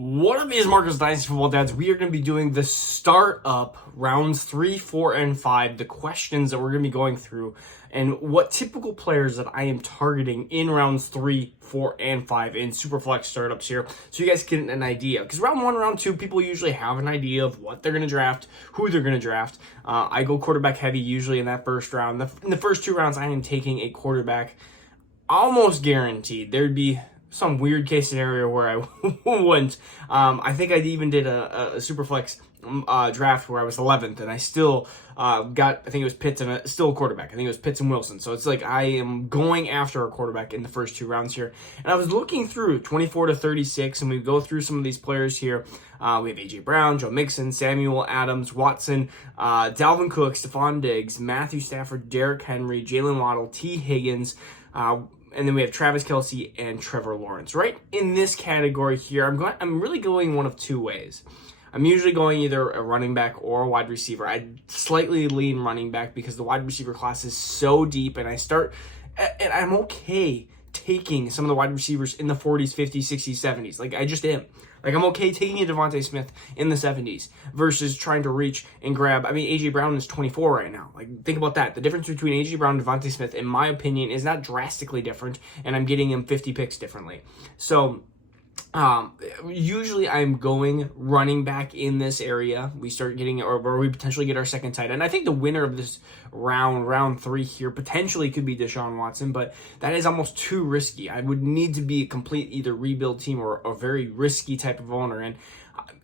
What up is Marcus Dynasty Football Dads? We are going to be doing the startup rounds 3, 4, and 5, the questions that we're going to be going through, and what typical players that I am targeting in rounds 3, 4, and 5 in Superflex startups here, so you guys get an idea. Because round 1, round 2, people usually have an idea of what they're going to draft, who they're going to draft. I go quarterback heavy usually in that first round. In the first 2 rounds, I am taking a quarterback almost guaranteed. There'd be some weird case scenario where I wouldn't. I think I even did a Superflex draft where I was 11th, and I still got, I think it was Pitts and still a quarterback. I think it was Pitts and Wilson. So it's like I am going after a quarterback in the first 2 rounds here. And I was looking through 24 to 36, and we go through some of these players here. We have A.J. Brown, Joe Mixon, Samuel Adams, Watson, Dalvin Cook, Stefan Diggs, Matthew Stafford, Derrick Henry, Jalen Waddle, T. Higgins, and then we have Travis Kelce and Trevor Lawrence. Right in this category here, I'm really going one of 2 ways. I'm usually going either a running back or a wide receiver. I slightly lean running back because the wide receiver class is so deep, and I'm okay taking some of the wide receivers in the 40s, 50s, 60s, 70s. Like, I just am. Like, I'm okay taking a Devontae Smith in the 70s versus trying to reach and grab. I mean, A.J. Brown is 24 right now. Like, think about that. The difference between A.J. Brown and Devontae Smith, in my opinion, is not drastically different, and I'm getting him 50 picks differently. So, usually I'm going running back in this area. We start getting, or we potentially get our second tight end. I think the winner of this round 3 here, potentially could be Deshaun Watson, but that is almost too risky. I would need to be a complete either rebuild team or a very risky type of owner. And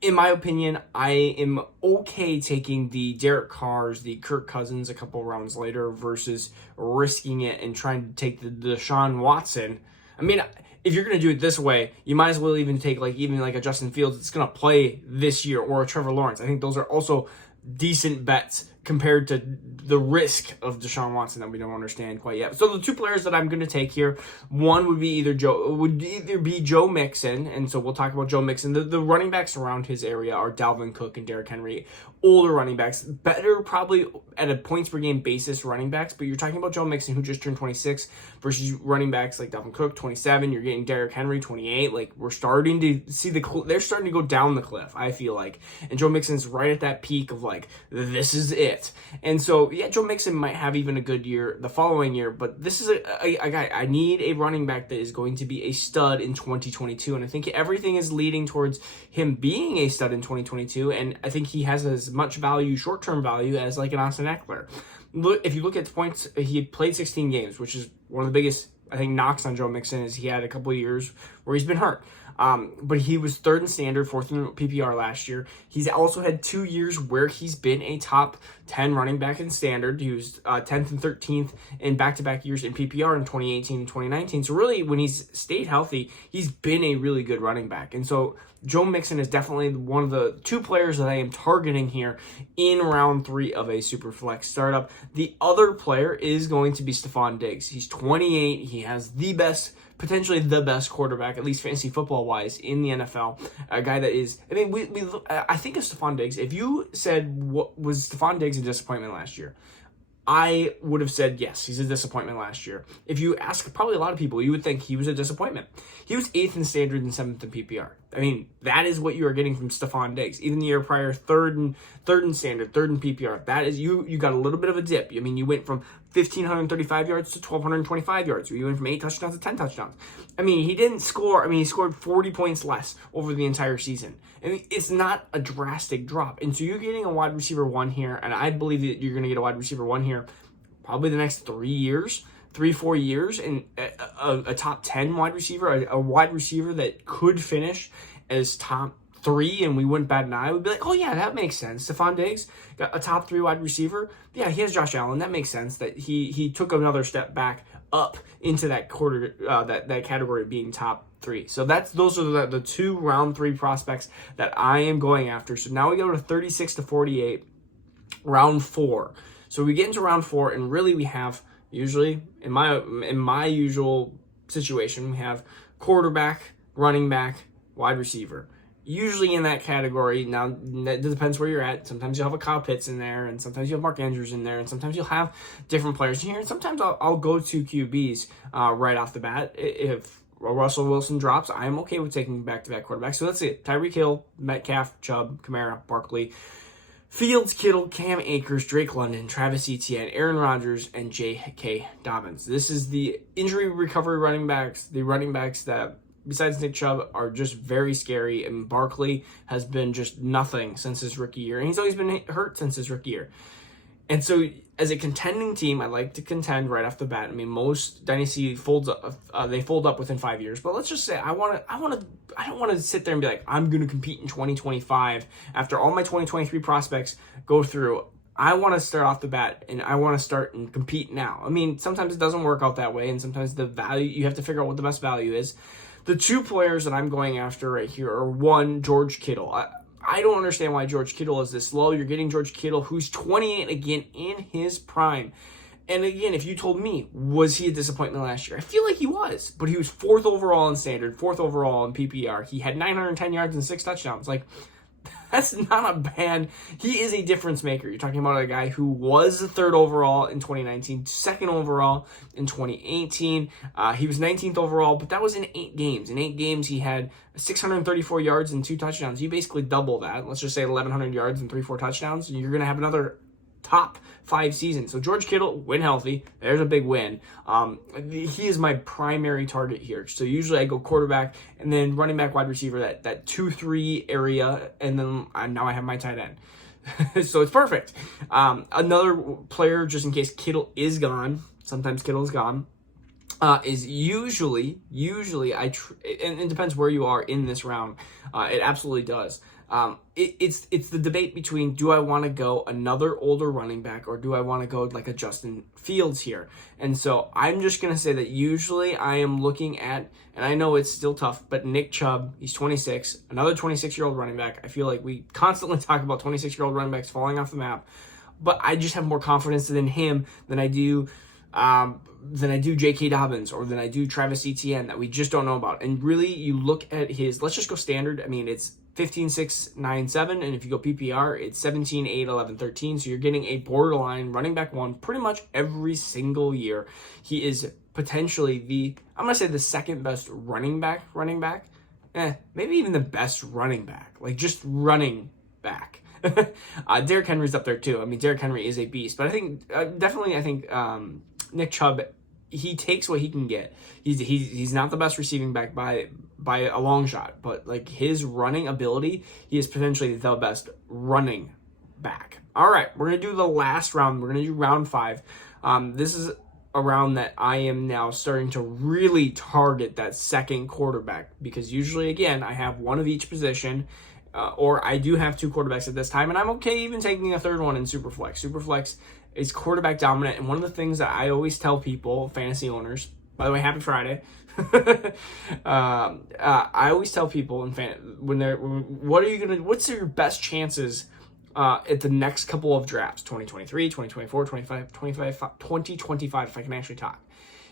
in my opinion, I am okay taking the Derek Carrs, the Kirk Cousins a couple rounds later versus risking it and trying to take the Deshaun Watson. I mean, if you're going to do it this way, you might as well even take even a Justin Fields that's going to play this year, or a Trevor Lawrence. I think those are also decent bets compared to the risk of Deshaun Watson that we don't understand quite yet. So the 2 players that I'm going to take here, one would be either Joe Mixon, and so we'll talk about Joe Mixon. The running backs around his area are Dalvin Cook and Derrick Henry, older running backs, better probably at a points per game basis running backs, but you're talking about Joe Mixon, who just turned 26, versus running backs like Dalvin Cook, 27, you're getting Derrick Henry, 28. Like, we're starting to see they're starting to go down the cliff, I feel like, and Joe Mixon's right at that peak of like, this is it. And so, yeah, Joe Mixon might have even a good year the following year, but this is a guy, I need a running back that is going to be a stud in 2022, and I think everything is leading towards him being a stud in 2022, and I think he has as much value, short-term value, as like an Austin Eckler. Look, if you look at the points, he played 16 games, which is one of the biggest, I think, knocks on Joe Mixon is he had a couple of years where he's been hurt. But he was 3rd in standard, 4th in PPR last year. He's also had 2 years where he's been a top 10 running back in standard. He was 10th and 13th in back-to-back years in PPR in 2018 and 2019. So really, when he's stayed healthy, he's been a really good running back. And so Joe Mixon is definitely one of the 2 players that I am targeting here in round 3 of a Superflex startup. The other player is going to be Stefan Diggs. He's 28. He has potentially the best quarterback, at least fantasy football wise, in the NFL. A guy that is, I mean, I think of Stefan Diggs. If you said, was Stefan Diggs a disappointment last year? I would have said yes, he's a disappointment last year. If you ask probably a lot of people, you would think he was a disappointment. He was 8th in standard and 7th in PPR. I mean, that is what you are getting from Stefan Diggs. Even the year prior, 3rd in standard, 3rd in PPR. That is, you got a little bit of a dip. I mean, you went from 1,535 yards to 1,225 yards. You went from 8 touchdowns to 10 touchdowns. I mean, he didn't score. I mean, he scored 40 points less over the entire season. I mean, it's not a drastic drop. And so you're getting a wide receiver 1 here, and I believe that you're going to get a wide receiver 1 here probably the next 4 years, and a top 10 wide receiver, a wide receiver that could finish as top 3, and we wouldn't bat an eye. We'd be like, oh yeah, that makes sense. Stefan Diggs got a top 3 wide receiver. Yeah, he has Josh Allen. That makes sense that he took another step back up into that that category of being top 3. So those are the 2 round 3 prospects that I am going after. So now we go to 36 to 48, round 4. So we get into round 4, and really we have, usually in my usual situation, we have quarterback, running back, wide receiver. Usually in that category. Now, that depends where you're at. Sometimes you'll have a Kyle Pitts in there, and sometimes you'll have Mark Andrews in there, and sometimes you'll have different players in here. And sometimes I'll go to QBs right off the bat if Russell Wilson drops, I am okay with taking back-to-back quarterbacks. So let's see it. Tyreek Hill, Metcalf, Chubb, Kamara, Barkley, Fields, Kittle, Cam Akers, Drake London, Travis Etienne, Aaron Rodgers, and J.K. Dobbins. This is the injury recovery running backs, the running backs that, besides Nick Chubb, are just very scary. And Barkley has been just nothing since his rookie year. And he's always been hurt since his rookie year. And so, as a contending team, I like to contend right off the bat. I mean, most dynasty fold up within 5 years. But let's just say I don't want to sit there and be like, I'm going to compete in 2025 after all my 2023 prospects go through. I want to start off the bat and I want to start and compete now. I mean, sometimes it doesn't work out that way, and sometimes the value, you have to figure out what the best value is. The two players that I'm going after right here are, one, George Kittle. I don't understand why George Kittle is this low. You're getting George Kittle, who's 28 again in his prime. And again, if you told me, was he a disappointment last year? I feel like he was. But he was 4th overall in standard, 4th overall in PPR. He had 910 yards and 6 touchdowns. Like, that's not a bad... He is a difference maker. You're talking about a guy who was the 3rd overall in 2019, 2nd overall in 2018. He was 19th overall, but that was in 8 games. In 8 games, he had 634 yards and 2 touchdowns. You basically double that. Let's just say 1,100 yards and 3-4 touchdowns. You're going to have another top 5 seasons. So George Kittle, win healthy. There's a big win. He is my primary target here. So usually I go quarterback and then running back, wide receiver, that 2-3 area, and then now I have my tight end. So it's perfect. Another player, just in case Kittle is gone, sometimes Kittle is gone, is usually and it depends where you are in this round. It absolutely does. It's the debate between, do I want to go another older running back or do I want to go like a Justin Fields here? And so I'm just going to say that usually I am looking at, and I know it's still tough, but Nick Chubb, he's 26, another 26-year-old running back. I feel like we constantly talk about 26-year-old running backs falling off the map, but I just have more confidence in him than I do J.K. Dobbins or than I do Travis Etienne that we just don't know about. And really, you look at his, let's just go standard. I mean, it's 15, 6, 9, 7. And if you go PPR, it's 17, 8, 11, 13. So you're getting a borderline running back one pretty much every single year. He is potentially I'm going to say the second best running back. Maybe even the best running back. Like just running back. Derrick Henry's up there too. I mean, Derrick Henry is a beast. But I think, Nick Chubb, he takes what he can get. He's not the best receiving back by a long shot, but like his running ability, he is potentially the best running back. All right, we're gonna do the last round. We're gonna do round 5. This is a round that I am now starting to really target that second quarterback, because usually, again, I have one of each position. Or I do have 2 quarterbacks at this time, and I'm okay even taking a third one in Superflex. Superflex is quarterback dominant, and one of the things that I always tell people, fantasy owners, by the way, happy Friday. I always tell people what's your best chances at the next couple of drafts, 2023, 2024, 2025, if I can actually talk.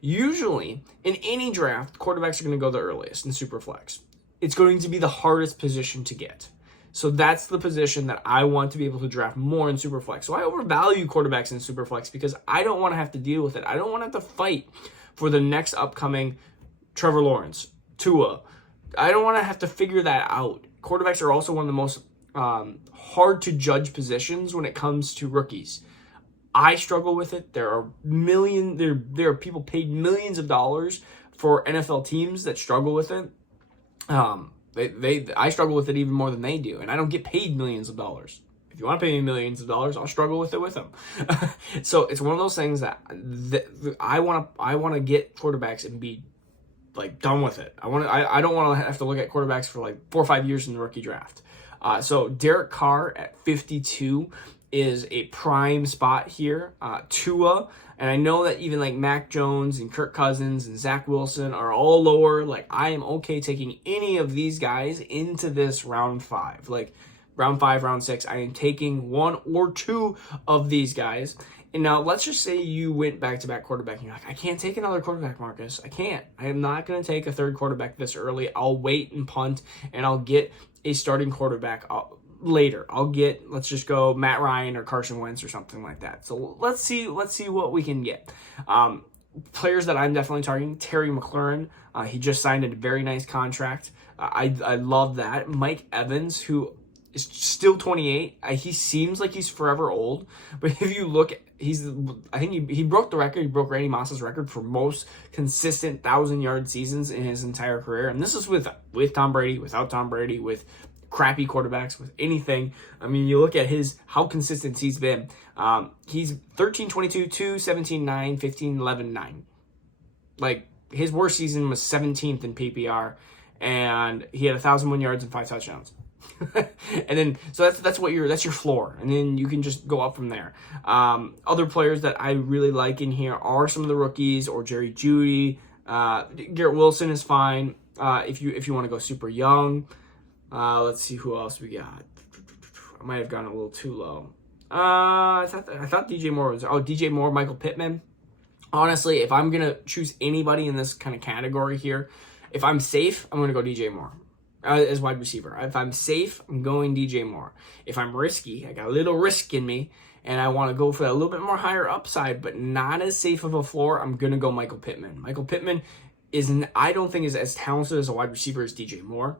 Usually, in any draft, quarterbacks are going to go the earliest in Superflex. It's going to be the hardest position to get. So that's the position that I want to be able to draft more in Superflex. So I overvalue quarterbacks in Superflex because I don't want to have to deal with it. I don't want to have to fight for the next upcoming Trevor Lawrence, Tua. I don't want to have to figure that out. Quarterbacks are also one of the most hard to judge positions when it comes to rookies. I struggle with it. There are people paid millions of dollars for NFL teams that struggle with it. I struggle with it even more than they do, and I don't get paid millions of dollars. If you want to pay me millions of dollars, I'll struggle with it with them. So it's one of those things that I want to get quarterbacks and be like done with it. I don't want to have to look at quarterbacks for like 4 or 5 years in the rookie draft. So Derek Carr at 52 is a prime spot here. Tua, and I know that even like Mac Jones and Kirk Cousins and Zach Wilson are all lower. Like, I am okay taking any of these guys into this round 5. Like round 5, round 6, I am taking 1 or 2 of these guys. And now let's just say you went back-to-back quarterback and you're like, I can't take another quarterback, Marcus. I can't. I am not going to take a third quarterback this early. I'll wait and punt, and I'll get a starting quarterback later. Let's just go Matt Ryan or Carson Wentz or something like that. So let's see what we can get. Players that I'm definitely targeting, Terry McLaurin. He just signed a very nice contract. I love that. Mike Evans, who is still 28. He seems like he's forever old, but if you look, I think he broke the record. He broke Randy Moss's record for most consistent 1,000-yard seasons in his entire career. And this is with Tom Brady, without Tom Brady, with crappy quarterbacks, with anything. I mean, you look at how consistent he's been. He's 13-22, 2-17-9, 15-11-9. Like, his worst season was 17th in PPR, and he had 1,001 yards and 5 touchdowns. And then, so that's your floor, and then you can just go up from there. Other players that I really like in here are some of the rookies, or Jerry Jeudy. Garrett Wilson is fine if you want to go super young. Let's see who else we got. I might have gone a little too low. I thought DJ Moore was. Oh, DJ Moore, Michael Pittman. Honestly, if I'm gonna choose anybody in this kind of category here, if I'm safe, I'm gonna go DJ Moore as wide receiver. If I'm safe, I'm going DJ Moore. If I'm risky, I got a little risk in me, and I want to go for a little bit more higher upside, but not as safe of a floor, I'm gonna go Michael Pittman. Michael Pittman I don't think is as talented as a wide receiver as DJ Moore.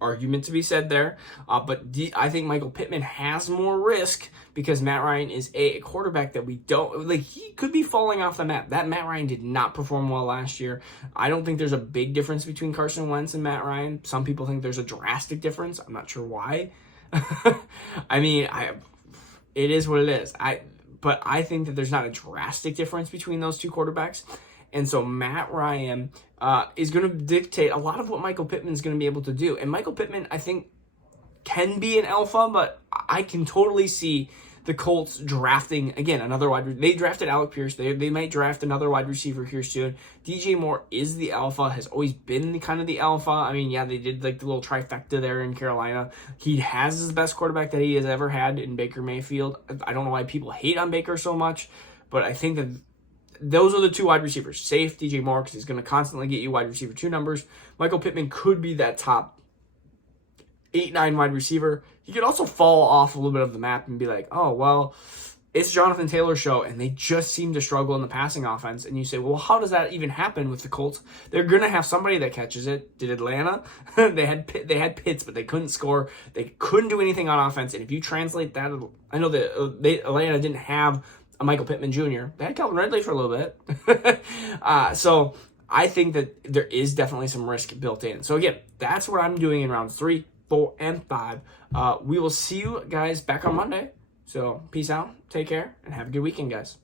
Argument to be said there, but I think Michael Pittman has more risk because Matt Ryan is a quarterback that we don't like. He could be falling off the map. That Matt Ryan did not perform well last year. I don't think there's a big difference between Carson Wentz and Matt Ryan. Some people think there's a drastic difference. I'm not sure why. I mean, it is what it is. But I think that there's not a drastic difference between those two quarterbacks. And so Matt Ryan is going to dictate a lot of what Michael Pittman is going to be able to do. And Michael Pittman, I think, can be an alpha, but I can totally see the Colts drafting, again, another wide receiver. They drafted Alec Pierce. They might draft another wide receiver here soon. DJ Moore is the alpha, has always been the alpha. I mean, yeah, they did like the little trifecta there in Carolina. He has the best quarterback that he has ever had in Baker Mayfield. I don't know why people hate on Baker so much, but I think that those are the two wide receivers. Safe, DJ Moore, because he's going to constantly get you wide receiver 2 numbers. Michael Pittman could be that top 8-9 wide receiver. He could also fall off a little bit of the map and be like, oh, well, it's Jonathan Taylor's show, and they just seem to struggle in the passing offense. And you say, well, how does that even happen with the Colts? They're going to have somebody that catches it. Did Atlanta? they had Pitts, but they couldn't score. They couldn't do anything on offense. And if you translate that, I know that Atlanta didn't have Michael Pittman Jr. They had Calvin Ridley for a little bit. So I think that there is definitely some risk built in. So again, that's what I'm doing in rounds 3, 4, and 5. We will see you guys back on Monday. So peace out, take care, and have a good weekend, guys.